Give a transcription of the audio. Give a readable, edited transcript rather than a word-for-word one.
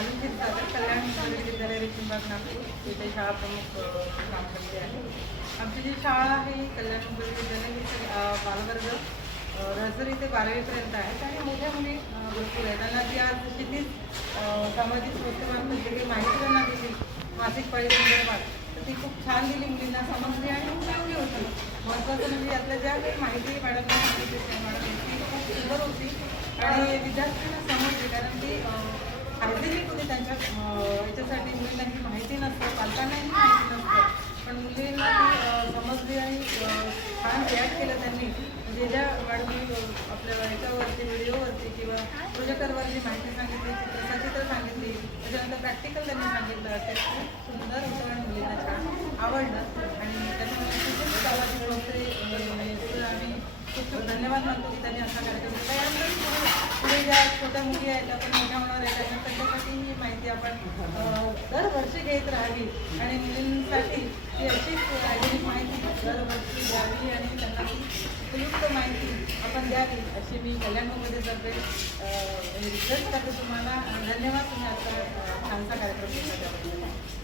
मालू क्षीरसागर कल्याण विद्यालय रेशीमबाग नागपूर इथे शाळा प्रमुख काम करते आहे। आमची जी शाळा आहे कल्याण विद्यालय ही बालवर्ग नर्सरी ते 12वीपर्यंत आहेत आणि मोठ्या मुली भरपूर आहेत। त्यांना ती आज जशी सामाजिक संस्थेमार्फत माहिती त्यांना दिली मासिक पाळी संदर्भात तर ती खूप छान दिली, मुलींना समजली आणि चांगली होती। महत्त्वाचं म्हणजे यातल्या ज्या काही माहिती मॅडमने सांगितली मॅडम ती खूप सुंदर होती आणि विद्यार्थ्यांना समजली, कारण ती हायजेनिक होती त्यांच्या याच्यासाठी। मुलींना ही माहिती नसतं, पालकांनाही माहिती नसतं, पण मुलींना ती समजली आणि छान रिॲक्ट केलं त्यांनी। म्हणजे ज्या मॅडमनी आपल्या याच्यावरती व्हिडिओवरती किंवा प्रोजेक्टरवरती माहिती सांगितली, सचित्र सांगितली, त्याच्यानंतर प्रॅक्टिकल त्यांनी सांगितलं, ते खूप सुंदर होतं आणि मुलींना छान आवडलं। आणि त्याच्यामुळे खूपच सामाजिक संस्थे आम्ही खूप खूप धन्यवाद मानतो की त्यांनी असा कार्यक्रम केला। यानंतर पुढे ज्या छोट्या मुली आहेत आपण मोठ्या होणार आहेत त्यांना त्यांच्यासाठी ही माहिती आपण दरवर्षी घेत राहावी आणि मुलींसाठी ती अशीच हायजेनिक माहिती दरवर्षी द्यावी आणि त्यांना ती उपयुक्त माहिती आपण द्यावी अशी मी कल्याणमध्ये तर्फे रिक्वेस्ट करते तुम्हाला। धन्यवाद, तुम्ही आता छानसा कार्यक्रम केला त्याबद्दल।